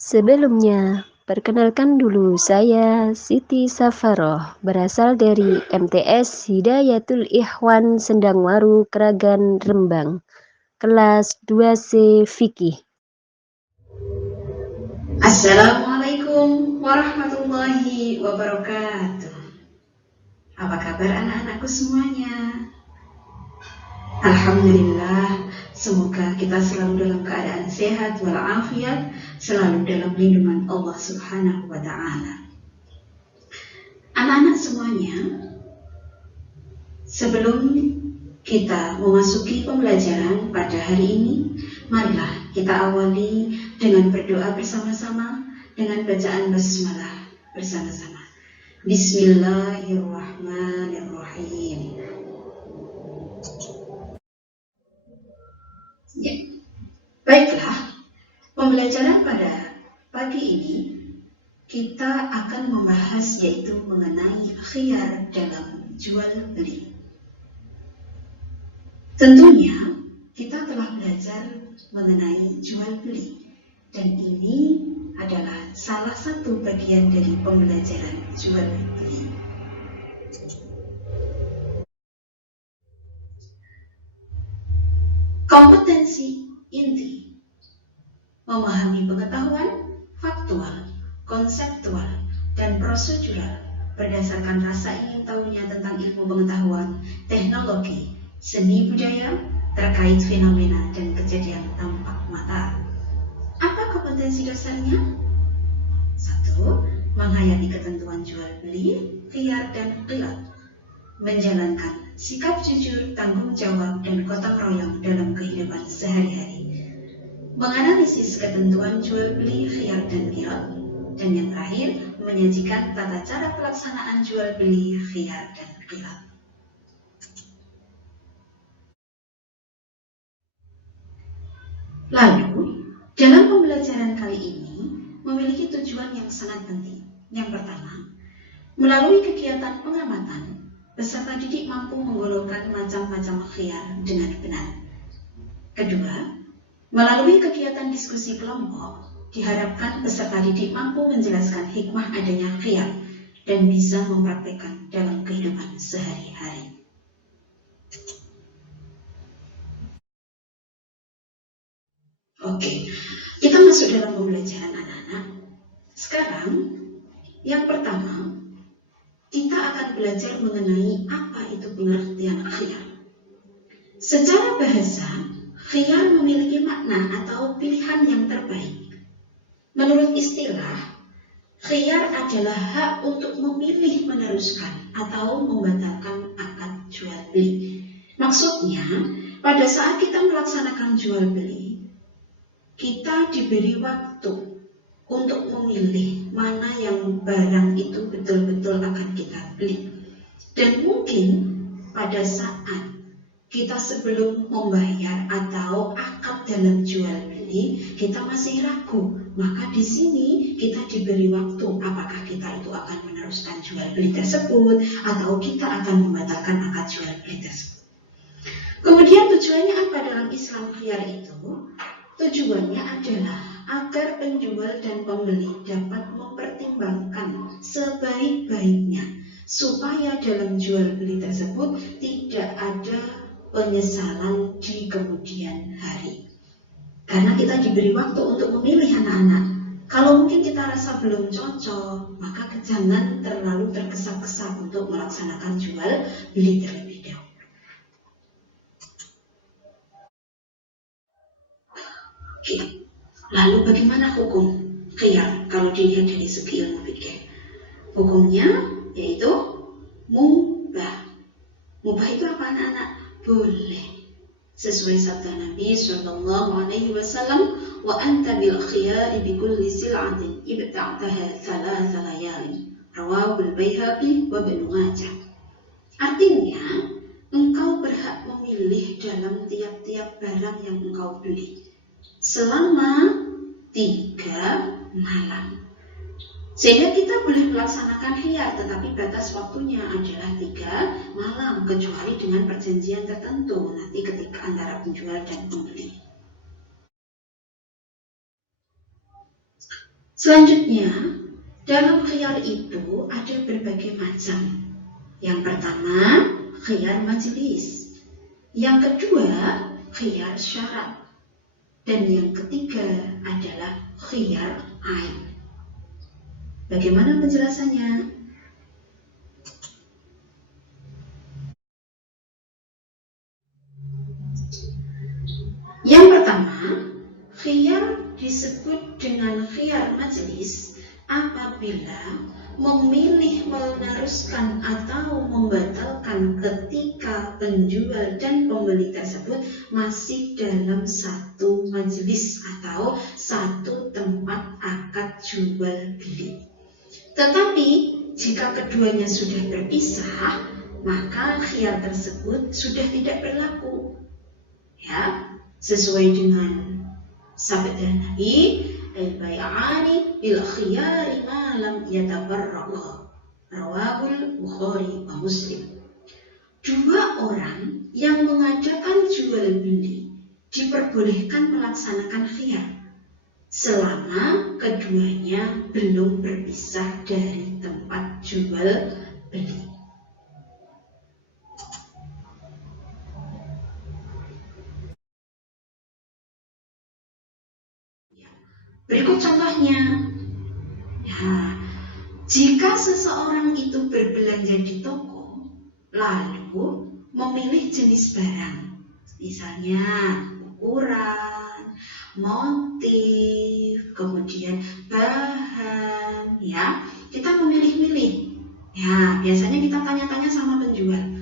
Sebelumnya, perkenalkan dulu saya Siti Safaroh, berasal dari MTS Hidayatul Ikhwan Sendangwaru Kragan Rembang, kelas 2C Fikih. Assalamualaikum warahmatullahi wabarakatuh. Apa kabar anak-anakku semuanya? Alhamdulillah, semoga kita selalu dalam keadaan sehat walafiat, selalu dalam lindungan Allah Subhanahu wa Ta'ala. Anak-anak semuanya, sebelum kita memasuki pembelajaran pada hari ini, marilah kita awali dengan berdoa bersama-sama dengan bacaan basmalah bersama-sama. Bismillahirrahmanirrahim. Ya, baiklah. Pembelajaran pada pagi ini kita akan membahas yaitu mengenai khiyar dalam jual beli. Tentunya kita telah belajar mengenai jual beli dan ini adalah salah satu bagian dari pembelajaran jual beli. Kompetensi inti memahami pengetahuan faktual, konseptual, dan prosedural berdasarkan rasa ingin tahunya tentang ilmu pengetahuan, teknologi, seni budaya terkait fenomena dan kejadian tampak mata. Apa kompetensi dasarnya? 1. Menghayati ketentuan jual beli, khiyar, dan qilat. Menjalankan sikap jujur, tanggung jawab, dan gotong royong dalam kehidupan sehari-hari. Menganalisis ketentuan jual beli, khiyar, dan qilat. Dan yang terakhir, menyajikan tata cara pelaksanaan jual beli, khiyar, dan qilat. Lalu, dalam pembelajaran kali ini memiliki tujuan yang sangat penting. Yang pertama, melalui kegiatan pengamatan, peserta didik mampu menggolongkan macam-macam khiyar dengan benar. Kedua, melalui kegiatan diskusi kelompok, diharapkan peserta didik mampu menjelaskan hikmah adanya khiyar dan bisa mempraktikkan dalam kehidupan sehari-hari. Oke, kita masuk dalam pembelajaran anak-anak. Sekarang, yang pertama, kita akan belajar mengenai apa itu pengertian khiyar. Secara bahasa, khiyar memiliki makna atau pilihan yang terbaik. Menurut istilah, khiyar adalah hak untuk memilih meneruskan atau membatalkan akad jual beli. Maksudnya, pada saat kita melaksanakan jual beli, kita diberi waktu untuk memilih mana yang barang itu betul-betul akan kita beli. Dan mungkin pada saat kita sebelum membayar atau akad dalam jual beli, kita masih ragu. Maka di sini kita diberi waktu apakah kita itu akan meneruskan jual beli tersebut atau kita akan membatalkan akad jual beli tersebut. Kemudian tujuannya apa dalam Islam khiyar itu? Tujuannya adalah agar penjual dan pembeli dapat mempertimbangkan sebaik-baiknya supaya dalam jual beli tersebut tidak ada penyesalan di kemudian hari. Karena kita diberi waktu untuk memilih anak-anak. Kalau mungkin kita rasa belum cocok, maka jangan terlalu tergesa-gesa untuk melaksanakan jual beli terlebih dahulu. Oke. Lalu bagaimana hukum khiyar kalau dilihat dari segi ilmu fikih? Hukumnya yaitu mubah. Mubah itu apa anak-anak? Boleh. Sesuai sabda Nabi sallallahu alaihi wasallam, wa anta bil khiyari bi kulli sil'atin ibta'taha thalatha layali. Rawahul Baihaqi wa Ibnu Majah. Artinya, engkau berhak memilih dalam tiap-tiap barang yang engkau beli selama 3 malam. Sehingga kita boleh melaksanakan khiyar, tetapi batas waktunya adalah 3 malam, kecuali dengan perjanjian tertentu nanti ketika antara penjual dan pembeli. Selanjutnya, dalam khiyar itu ada berbagai macam. Yang pertama, khiyar majlis. Yang kedua, khiyar syarat. Dan yang ketiga adalah khiyar ain. Bagaimana penjelasannya? Yang pertama, khiyar disebut dengan khiyar majlis apabila memilih meneruskan atau membatalkan ketika penjual dan pembeli tersebut masih dalam satu majelis atau satu tempat akad jual beli. Tetapi jika keduanya sudah berpisah, maka khiyar tersebut sudah tidak berlaku. Ya, sesuai dengan sabda Nabi, al-bai'ani bil khiyari ma lam yatafarraqa. Rawahul Bukhari wa Muslim. Dua orang yang mengadakan jual beli diperbolehkan melaksanakan khiyar selama keduanya belum berpisah dari tempat jual beli. Berikut contohnya. Ya, jika seseorang itu berbelanja di toko, lalu memilih jenis barang, misalnya ukuran, motif, kemudian bahan, ya, kita memilih-milih. Ya, biasanya kita tanya-tanya sama penjual.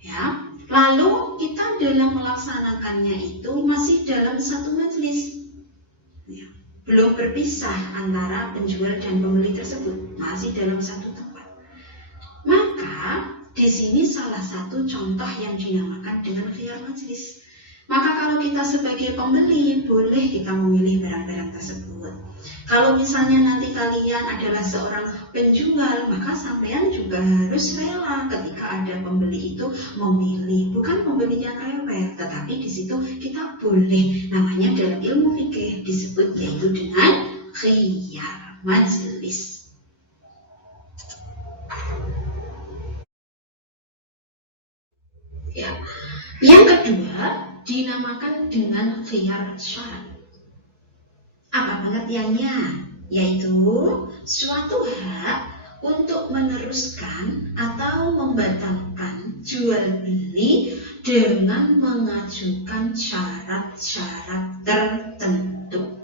Ya, lalu kita dalam melaksanakannya itu masih dalam satu majelis. Ya, belum berpisah antara penjual dan pembeli tersebut, masih dalam satu tempat. Maka di sini salah satu contoh yang dinamakan dengan khiyar majlis. Maka kalau kita sebagai pembeli boleh kita memilih barang-barang tersebut. Kalau misalnya nanti kalian adalah seorang penjual, maka sampean juga harus rela ketika ada pembeli itu memilih, bukan pembeli yang rewel, tetapi di situ kita boleh, namanya dalam ilmu fikih disebut yaitu dengan khiyar majlis. Ya. Yang kedua dinamakan dengan khiyar syarat. Apa pengertiannya? Yaitu suatu hak untuk meneruskan atau membatalkan jual beli dengan mengajukan syarat-syarat tertentu.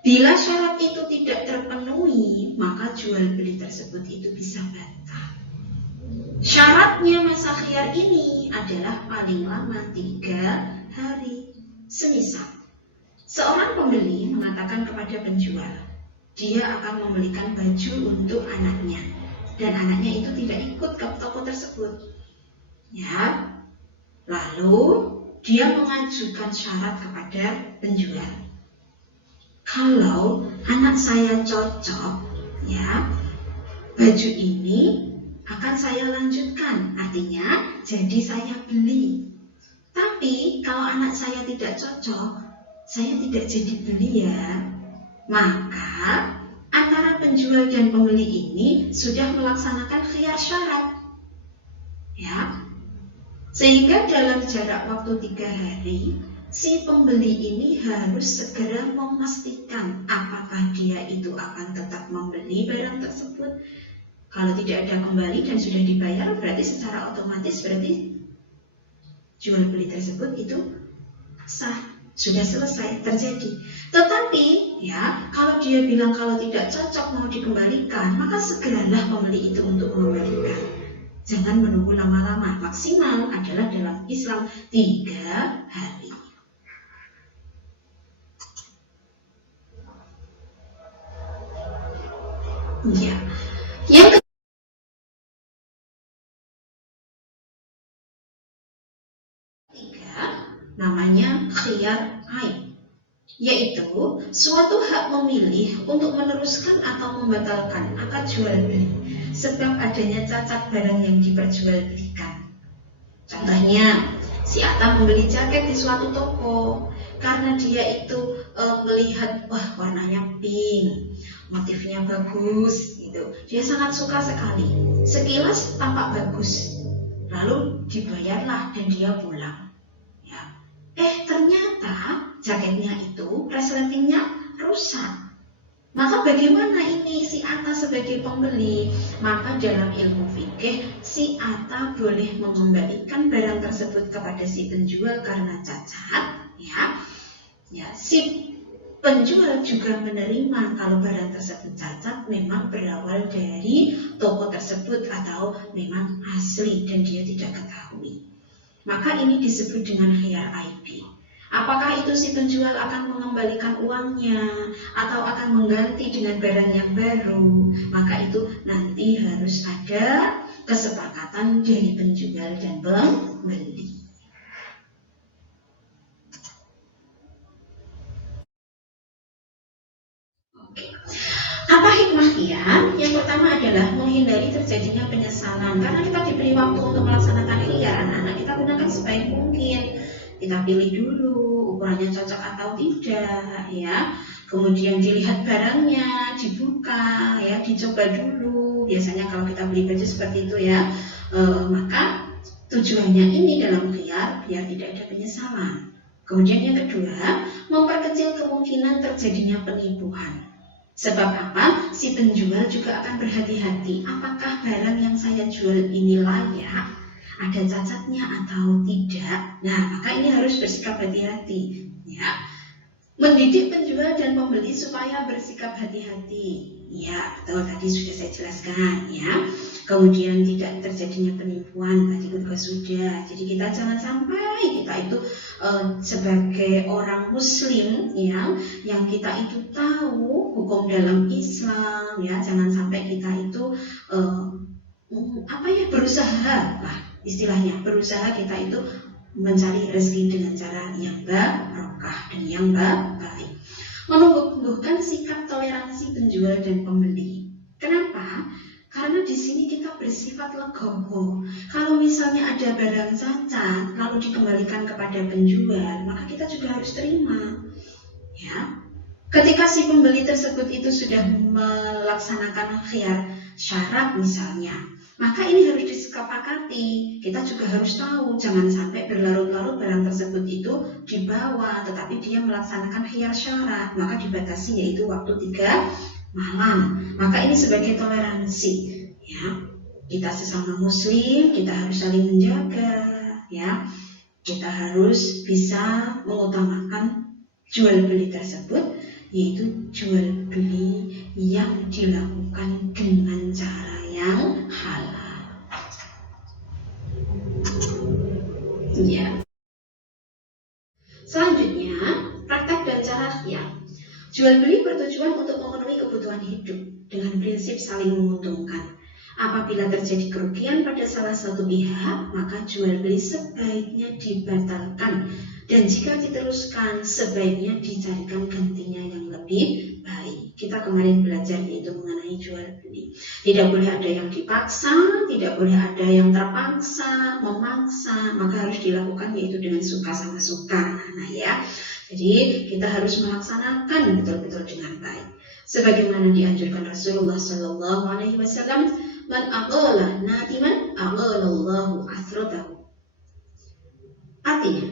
Bila syarat itu tidak terpenuhi, maka jual beli tersebut itu bisa batal. Syaratnya masa khiyar ini adalah paling lama 3 hari. Semisal seorang pembeli mengatakan kepada penjual, dia akan membelikan baju untuk anaknya, dan anaknya itu tidak ikut ke toko tersebut. Ya, lalu dia mengajukan syarat kepada penjual. Kalau anak saya cocok, ya, baju ini akan saya lanjutkan, artinya jadi saya beli. Tapi kalau anak saya tidak cocok, saya tidak jadi beli ya. Maka antara penjual dan pembeli ini sudah melaksanakan khiyar syarat. Ya. Sehingga dalam jarak waktu 3 hari, si pembeli ini harus segera memastikan apakah dia itu akan tetap membeli barang tersebut. Kalau tidak ada kembali dan sudah dibayar, berarti secara otomatis berarti jual beli tersebut itu sah. Sudah selesai terjadi. Tetapi ya, kalau dia bilang kalau tidak cocok mau dikembalikan, maka segeralah pembeli itu untuk mengembalikan. Jangan menunggu lama-lama. Maksimal adalah dalam Islam 3 hari. Ya. Yang namanya khiyar ain, yaitu suatu hak memilih untuk meneruskan atau membatalkan akad jual beli sebab adanya cacat barang yang diperjualbelikan. Contohnya, si Atta membeli jaket di suatu toko karena dia itu melihat wah warnanya pink, motifnya bagus gitu. Dia sangat suka sekali. Sekilas tampak bagus, lalu dibayarlah dan dia pulang. Ya. Ternyata jaketnya itu resletingnya rusak. Maka bagaimana ini si Atta sebagai pembeli? Maka dalam ilmu fikih, si Atta boleh mengembalikan barang tersebut kepada si penjual karena cacat, ya. Si penjual juga menerima kalau barang tersebut cacat memang berawal dari toko tersebut atau memang asli dan dia tidak ketahui. Maka ini disebut dengan khiyar aibi. Apakah itu si penjual akan mengembalikan uangnya atau akan mengganti dengan barang yang baru? Maka itu nanti harus ada kesepakatan dari penjual dan pembeli. Oke. Apa hikmah khiyar? Yang pertama adalah menghindari terjadinya penyesalan. Karena kita diberi waktu untuk melaksanakan khiyar, anak-anak kita gunakan sebaik mungkin. Kita pilih dulu ukurannya cocok atau tidak, ya. Kemudian dilihat barangnya, dibuka, ya, dicoba dulu. Biasanya kalau kita beli baju seperti itu, ya. Maka tujuannya ini dalam khiyar biar tidak ada penyesalan. Kemudian yang kedua, memperkecil kemungkinan terjadinya penipuan. Sebab apa? Si penjual juga akan berhati-hati. Apakah barang yang saya jual ini layak? Ada cacatnya atau tidak? Nah, maka ini harus bersikap hati-hati, ya. Mendidik penjual dan pembeli supaya bersikap hati-hati, ya. Betul, tadi sudah saya jelaskan, ya. Kemudian tidak terjadinya penipuan, tadi juga sudah. Jadi kita jangan sampai kita itu sebagai orang Muslim, ya, yang kita itu tahu hukum dalam Islam, ya. Jangan sampai kita itu berusaha lah. Istilahnya berusaha kita itu mencari rezeki dengan cara yang barokah dan yang baik. Menumbuhkan sikap toleransi penjual dan pembeli. Kenapa? Karena di sini kita bersifat legowo. Kalau misalnya ada barang cacat lalu dikembalikan kepada penjual, maka kita juga harus terima. Ya. Ketika si pembeli tersebut itu sudah melaksanakan khiyar syarat misalnya, maka ini harus disepakati. Kita juga harus tahu, jangan sampai berlarut-larut barang tersebut itu dibawa, tetapi dia melaksanakan khiyar syarat, maka dibatasi yaitu waktu 3 malam. Maka ini sebagai toleransi, ya. Kita sesama Muslim, kita harus saling menjaga, ya. Kita harus bisa mengutamakan jual beli tersebut, yaitu jual beli yang dilakukan dengan cara yang halal. Ya. Selanjutnya, praktek dan cara khiyar. Jual beli bertujuan untuk memenuhi kebutuhan hidup dengan prinsip saling menguntungkan. Apabila terjadi kerugian pada salah satu pihak, maka jual beli sebaiknya dibatalkan. Dan jika diteruskan, sebaiknya dicarikan gantinya yang lebih baik. Kita kemarin belajar yaitu mengenai jual beli. Tidak boleh ada yang dipaksa, tidak boleh ada yang terpaksa, memaksa, maka harus dilakukan yaitu dengan suka sama suka. Nah, ya. Jadi kita harus melaksanakan betul-betul dengan baik. Sebagaimana dianjurkan Rasulullah SAW, man aqala nadiman aqalallahu asratahu. Artinya,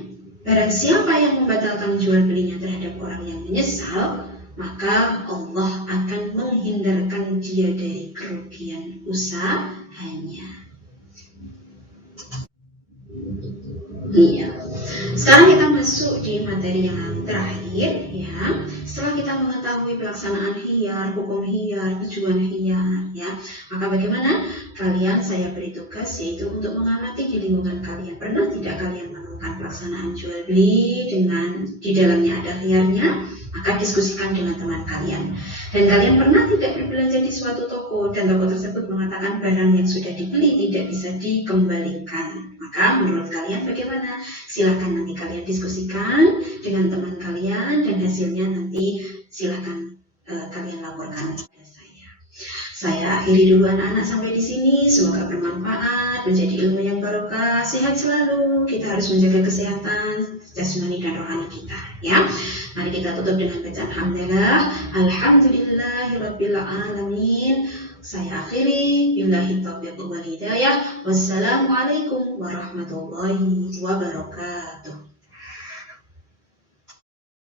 barang siapa yang membatalkan jual belinya terhadap orang yang menyesal, maka Allah akan menghindarkan dia dari kerugian usahanya. Iya. Sekarang kita masuk di materi yang terakhir, ya. Setelah kita mengetahui pelaksanaan khiyar, hukum khiyar, tujuan khiyar, ya, maka bagaimana? Kalian saya beri tugas yaitu untuk mengamati di lingkungan kalian. Pernah tidak kalian menemukan pelaksanaan jual beli dengan di dalamnya ada khiyarnya? Maka diskusikan dengan teman kalian. Dan kalian pernah tidak berbelanja di suatu toko dan toko tersebut mengatakan barang yang sudah dibeli tidak bisa dikembalikan. Maka menurut kalian bagaimana? Silakan nanti kalian diskusikan dengan teman kalian dan hasilnya nanti silakan kalian laporkan kepada saya. Saya akhiri dulu anak-anak sampai di sini. Semoga bermanfaat, menjadi ilmu yang barokah. Sehat selalu. Kita harus menjaga kesehatan. jasmani dan rohani kita, ya. Mari kita tutup dengan bacaan hamdalah. Alhamdulillahirabbil alamin. Saya akhiri, billahi taufiq wal hidayah. Wassalamualaikum warahmatullahi wabarakatuh.